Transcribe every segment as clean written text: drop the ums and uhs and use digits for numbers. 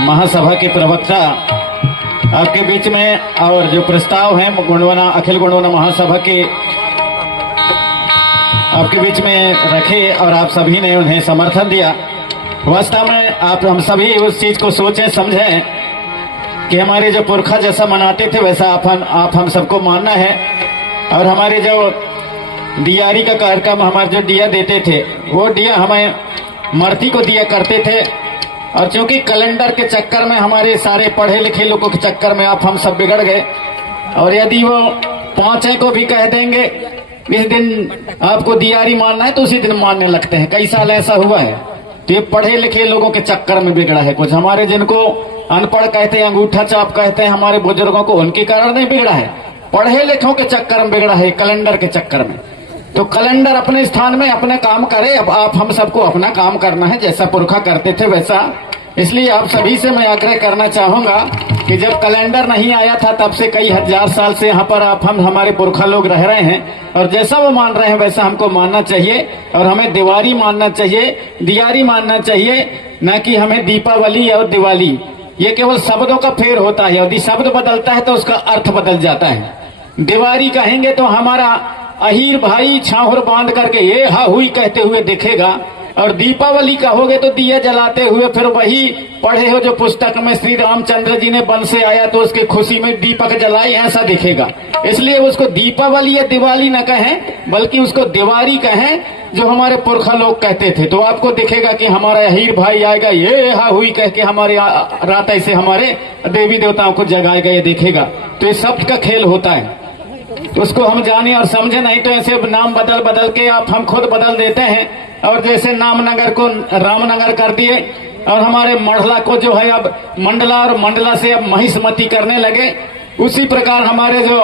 महासभा के प्रवक्ता आपके बीच में और जो प्रस्ताव है गोंडवाना अखिल गोंडवाना महासभा के आपके बीच में रखे और आप सभी ने उन्हें समर्थन दिया। वास्तव में आप हम सभी उस चीज को सोचें समझें कि हमारे जो पुरखा जैसा मनाते थे वैसा आप हम सबको मानना है। और हमारे जो दियारी का कार्यक्रम हमारे जो दिया देते थे वो दिया हमें मरती को दिया करते थे। और चूंकि कैलेंडर के चक्कर में हमारे सारे पढ़े लिखे लोगों के चक्कर में आप हम सब बिगड़ गए। और यदि वो पांचों को भी कह देंगे इस दिन आपको दियारी मानना है तो उसी दिन मानने लगते हैं। कई साल ऐसा हुआ है। तो ये पढ़े लिखे लोगों के चक्कर में बिगड़ा है। कुछ हमारे जिनको अनपढ़ कहते हैं, अंगूठा चाप कहते हैं, हमारे बुजुर्गों को, उनके कारण नहीं बिगड़ा है, पढ़े लिखों के चक्कर में बिगड़ा है, कैलेंडर के चक्कर में। तो कैलेंडर अपने स्थान में अपने काम करे। अब आप हम सबको अपना काम करना है जैसा पुरखा करते थे वैसा। इसलिए आप सभी से मैं आग्रह करना चाहूंगा कि जब कैलेंडर नहीं आया था तब से कई हजार साल से यहाँ पर आप हम हमारे पुरखा लोग रह रहे हैं और जैसा वो मान रहे हैं वैसा हमको मानना चाहिए। और हमें दिवाली मानना चाहिए, दियारी मानना चाहिए, न कि हमें दीपावली और दिवाली। ये केवल शब्दों का फेर होता है। यदि शब्द बदलता है तो उसका अर्थ बदल जाता है। दिवाली कहेंगे तो हमारा अहीर भाई छाहुर बांध करके ये हा हुई कहते हुए दिखेगा। और दीपावली कहोगे तो दिए जलाते हुए फिर वही पढ़े हो जो पुस्तक में श्री रामचंद्र जी ने वन से आया तो उसके खुशी में दीपक जलाए, ऐसा दिखेगा। इसलिए उसको दीपावली या दिवाली न कहें बल्कि उसको दिवाली कहें जो हमारे पुरखा लोग कहते थे। तो आपको दिखेगा कि हमारा अहीर भाई आएगा, ये हा हुई कह के हमारे रात ऐसे हमारे देवी देवताओं को जगाएगा, ये दिखेगा। तो ये शब्द का खेल होता है, तो उसको हम जाने और समझे। नहीं तो ऐसे नाम बदल बदल के आप हम खुद बदल देते हैं। और जैसे नामनगर को रामनगर कर दिए और हमारे मंडला को जो है अब मंडला और मंडला से अब महिष्मती करने लगे। उसी प्रकार हमारे जो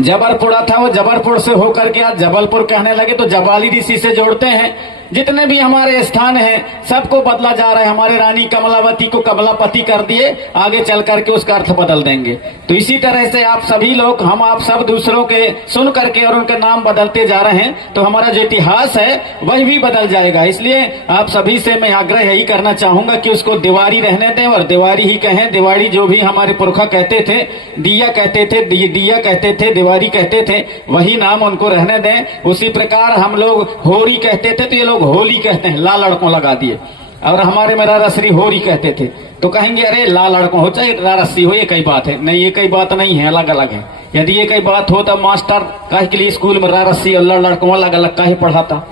जबलपुरा था वो जबलपुर से होकर के आज जबलपुर कहने लगे। तो जबाली ऋषि से जोड़ते हैं। जितने भी हमारे स्थान हैं सबको बदला जा रहा है। हमारे रानी कमलावती को कमलापति कर दिए, आगे चल करके उसका अर्थ बदल देंगे। तो इसी तरह से आप सभी लोग हम आप सब दूसरों के सुन करके और उनके नाम बदलते जा रहे हैं तो हमारा जो इतिहास है वही भी बदल जाएगा। इसलिए आप सभी से मैं आग्रह यही करना चाहूंगा कि उसको दिवाली रहने दें और दिवाली ही कहें। दिवाली जो भी हमारे पुरखा कहते थे, दिया कहते थे, दिया कहते थे, दिवाली कहते थे, वही नाम उनको रहने दें। उसी प्रकार हम लोग होरी कहते थे तो ये लोग होली कहते हैं, ला लड़कों लगा दिए। और हमारे में रारस्री होरी कहते थे तो कहेंगे अरे ला लड़कों हो चाहे रारस्री हो, ये कई बात है। नहीं, ये कई बात नहीं है, अलग अलग है। यदि ये कई बात हो तब मास्टर काहे के लिए स्कूल में रारस्री और लड़कों अलग अलग काहे पढ़ाता,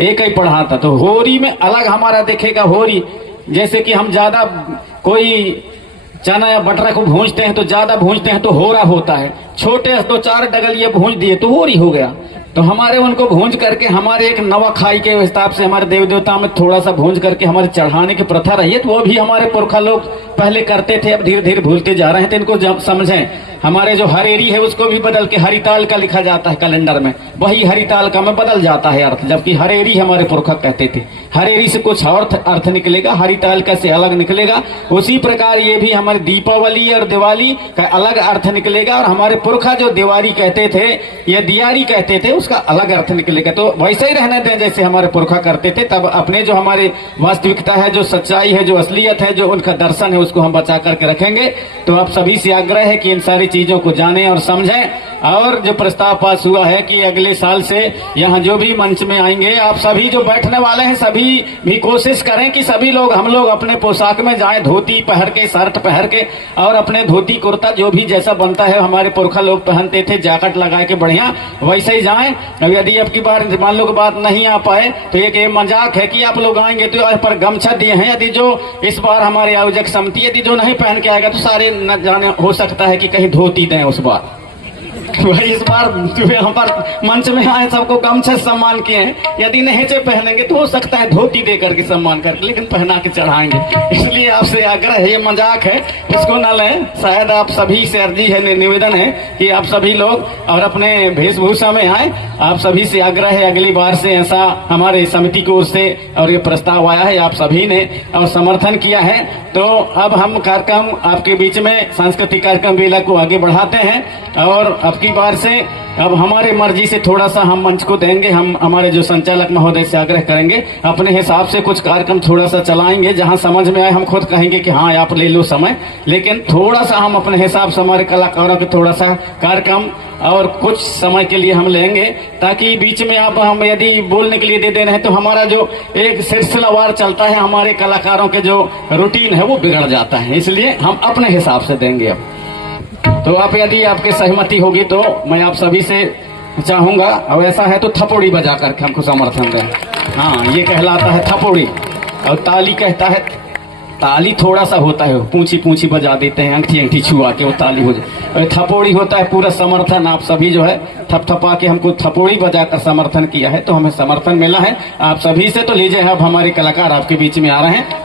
एक ही पढ़ाता। तो होरी में अलग हमारा देखेगा। होरी जैसे कि हम ज्यादा कोई चना या बटरा को भूंजते हैं तो ज्यादा भूंजते हैं तो होरा होता है। छोटे 2-4 डगलिए भूंज दिए तो होरी हो गया। तो हमारे उनको भूंज करके हमारे एक नवा खाई के हिसाब से हमारे देव देवता में थोड़ा सा भूंज करके हमारे चढ़ाने की प्रथा रही है। तो वो भी हमारे पुरखा लोग पहले करते थे, अब धीरे धीरे भूलते जा रहे हैं। तो इनको समझें। हमारे जो हरेरी है उसको भी बदल के हरिताल का लिखा जाता है कैलेंडर में, वही हरिताल का में बदल जाता है अर्थ। जबकि हरेरी हमारे पुरखा कहते थे, हरेरी से कुछ और अर्थ निकलेगा, हरिताल का से अलग निकलेगा। उसी प्रकार ये भी हमारे दीपावली और दिवाली का अलग अर्थ निकलेगा। और हमारे पुरखा जो दिवाली कहते थे या दियारी कहते थे उसका अलग अर्थ निकलेगा। तो वैसे ही रहने दें जैसे हमारे पुरखा करते थे। तब अपने जो हमारे वास्तविकता है, जो सच्चाई है, जो असलियत है, जो उनका दर्शन है, उसको हम बचा करके रखेंगे। तो आप सभी से आग्रह है कि इन सारी चीजों को जानें और समझें। और जो प्रस्ताव पास हुआ है कि अगले साल से यहाँ जो भी मंच में आएंगे आप सभी जो बैठने वाले हैं सभी भी कोशिश करें कि सभी लोग हम लोग अपने पोशाक में जाएं, धोती पहन के, शर्ट पहन के और अपने धोती कुर्ता जो भी जैसा बनता है हमारे पुरखा लोग पहनते थे, जैकेट लगा के बढ़िया वैसे ही जाएं। अब यदि अब की बार मान लो बात नहीं आ पाए तो एक मजाक है कि आप लोग आएंगे तो यहाँ पर गमछा दिए हैं। यदि जो इस बार हमारे आयोजक समिति यदि जो नहीं पहन के आएगा तो सारे न जाने हो सकता है कि कहीं धोती दें उस बार। वही इस बार यहाँ पर मंच में आए सबको गमछा सम्मान किए हैं। यदि नहेचे पहनेंगे तो हो सकता है धोती दे करके सम्मान करके, लेकिन पहना के चढ़ाएंगे। इसलिए आपसे आग्रह है, ये मजाक है, इसको न लें। शायद आप सभी से अर्जी है, निवेदन है कि आप सभी लोग और अपने वेशभूषा में आए। आप सभी से आग्रह है अगली बार से ऐसा हमारे समिति की ओर से और ये प्रस्ताव आया है, आप सभी ने और समर्थन किया है। तो अब हम कार्यक्रम आपके बीच में सांस्कृतिक कार्यक्रम बेला को आगे बढ़ाते हैं और आपकी की बार से अब हमारे मर्जी से थोड़ा सा हम मंच को देंगे। हम हमारे जो संचालक महोदय से आग्रह करेंगे, अपने हिसाब से कुछ कार्यक्रम थोड़ा सा चलाएंगे, जहां समझ में आए हम खुद कहेंगे कि हाँ आप ले लो समय, लेकिन थोड़ा सा हम अपने हिसाब से हमारे कलाकारों के थोड़ा सा कार्यक्रम और कुछ समय के लिए हम लेंगे, ताकि बीच में आप हम यदि बोलने के लिए दे रहे हैं तो हमारा जो एक सिलसिलावार चलता है, हमारे कलाकारों के जो रूटीन है वो बिगड़ जाता है। इसलिए हम अपने हिसाब से देंगे। अब तो आप यदि आपके सहमति होगी तो मैं आप सभी से चाहूंगा, और ऐसा है तो थपोड़ी बजा करके हमको समर्थन दें। हाँ, ये कहलाता है थपोड़ी, और ताली कहता है, ताली थोड़ा सा होता है, पूंछी पूंछी बजा देते हैं, अंगठी अंगठी छुआ के वो ताली हो जाए। और थपोड़ी होता है पूरा समर्थन। आप सभी जो है थपथपा के हमको थपोड़ी बजाकर समर्थन किया है, तो हमें समर्थन मिला है आप सभी से। तो लीजिए, अब हमारे कलाकार आपके बीच में आ रहे हैं।